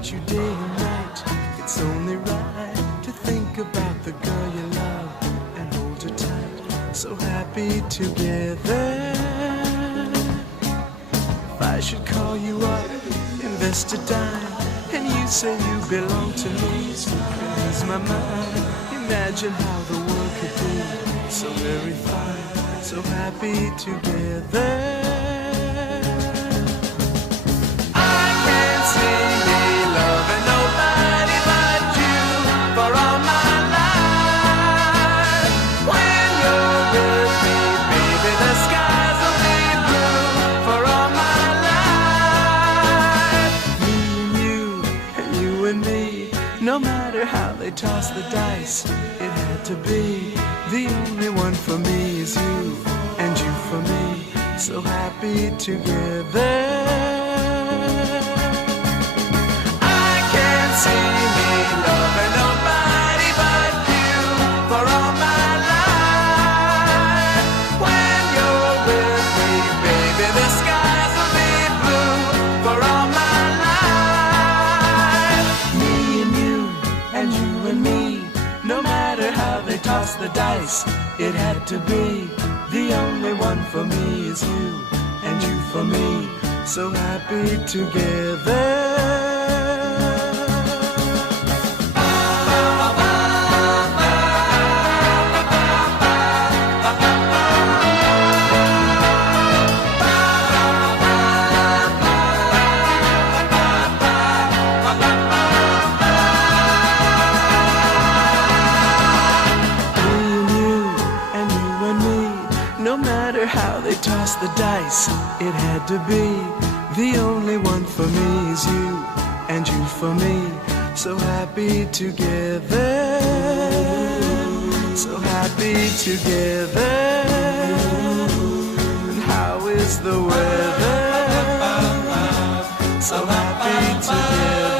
about you day and night. It's only right to think about the girl you love and hold her tight. So happy together. If I should call you up, invest a dime, and you say you belong to me, ease my mind. Imagine how the world could be so very fine, so happy together. I can't see me loving nobody but you for all my life. When you're with me, baby, the skies will be blue for all my life. Me and you and me, no matter how they toss the dice, it had to be. The only one for me is you, and you for me, so happy together. I can't see me loving nobody but you for all my life. When you're with me, baby, the skies will be blue for all my life. Me and me, no matter how they toss the dice, it had to be. The only one for me is you, and you for me, so happy together. No matter how they toss the dice, it had to be. The only one for me is you, and you for me, so happy together. So happy together. And how is the weather? So happy together.